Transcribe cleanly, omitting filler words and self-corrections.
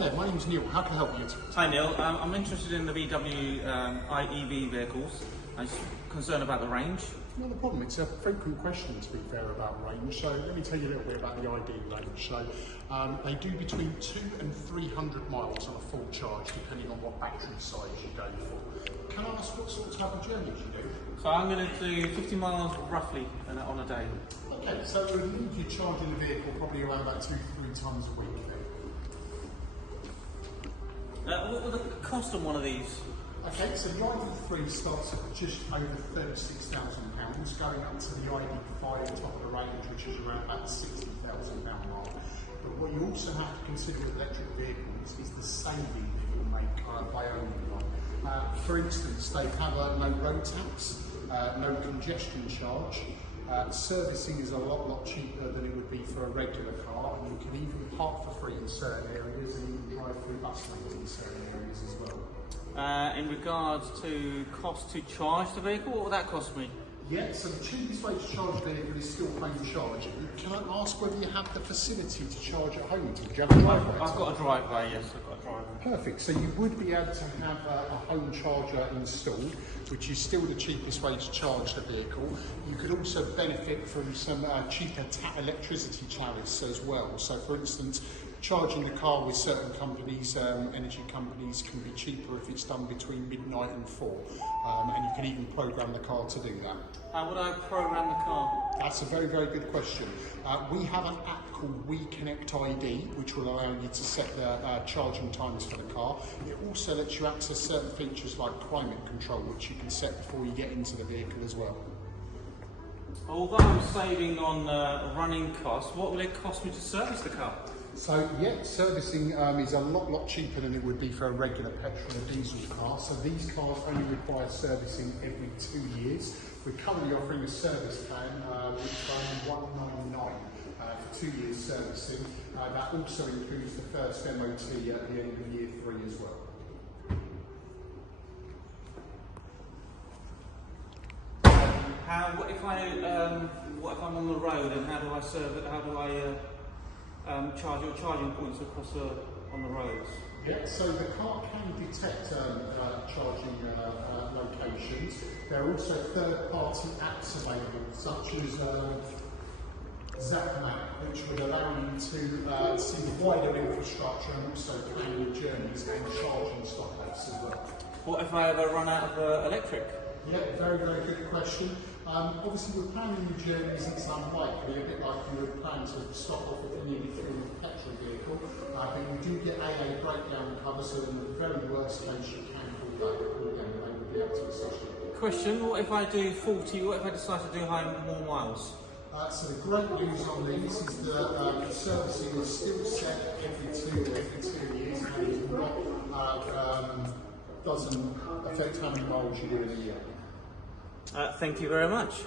there, my name's Neil. How can I help you? Hi Neil, I'm interested in the VW IEV vehicles. I'm concerned about the range. Not a problem, it's a frequent question to be fair about range, so let me tell you a little bit about the ID range. So they do between 200 and 300 miles on a full charge depending on what battery size you go for. Can I ask what sort of type of journeys you do? So I'm going to do 50 miles roughly on a day. Okay, so it would mean you're charging the vehicle probably around about 2 to 3 times a week then. What would the cost on one of these? Okay, so the ID3 starts at just over £36,000, going up to the ID5 top of the range, which is around about the £60,000 mark. But what you also have to consider with electric vehicles is the saving that you'll make by owning one. For instance, they have no road tax, no congestion charge. Servicing is a lot cheaper than it would be for a regular car, and you can even park for free in certain areas and even drive through bus lanes in certain areas as well. In regards to cost to charge the vehicle, what would that cost me? Yeah, so the cheapest way to charge a vehicle is still home charging. Can I ask whether you have the facility to charge at home? Do you have a driveway? I've got a driveway, yes, I've got a driveway. Perfect, so you would be able to have a home charger installed, which is still the cheapest way to charge the vehicle. You could also benefit from some cheaper electricity tariffs as well. So for instance, charging the car with certain companies, energy companies, can be cheaper if it's done between midnight and 4. And you can even program the car to do that. How would I program the car? That's a very good question. We have an app called WeConnect ID, which will allow you to set the charging times for the car. It also lets you access certain features like climate control, which you can set before you get into the vehicle as well. Although I'm saving on running costs, what will it cost me to service the car? So yeah, servicing is a lot cheaper than it would be for a regular petrol or diesel car. So these cars only require servicing every 2 years. We're currently offering a service plan which runs £199 for 2 years servicing. That also includes the first MOT at the end of year 3 as well. What if I'm on the road, and how do I serve it? How do I charge your charging points across on the roads? Yeah, so the car can detect charging locations. There are also third-party apps available, such as ZapMap, which would allow you to see the wider infrastructure and also plan your journeys and charging stoplights as well. What if I ever run out of electric? Yeah, very good question. Obviously, with planning your journeys, it's unlikely, a bit like you would plan to stop off if you needed fuel with a petrol vehicle. But you do get AA breakdown cover, so in the very worst case, you can call them and they would be able to assist you. Question, what if I do 40, what if I decide to do more miles? So the great news on these is that servicing is still set every 2 years and is not, doesn't affect how many miles you do in a year. Thank you very much.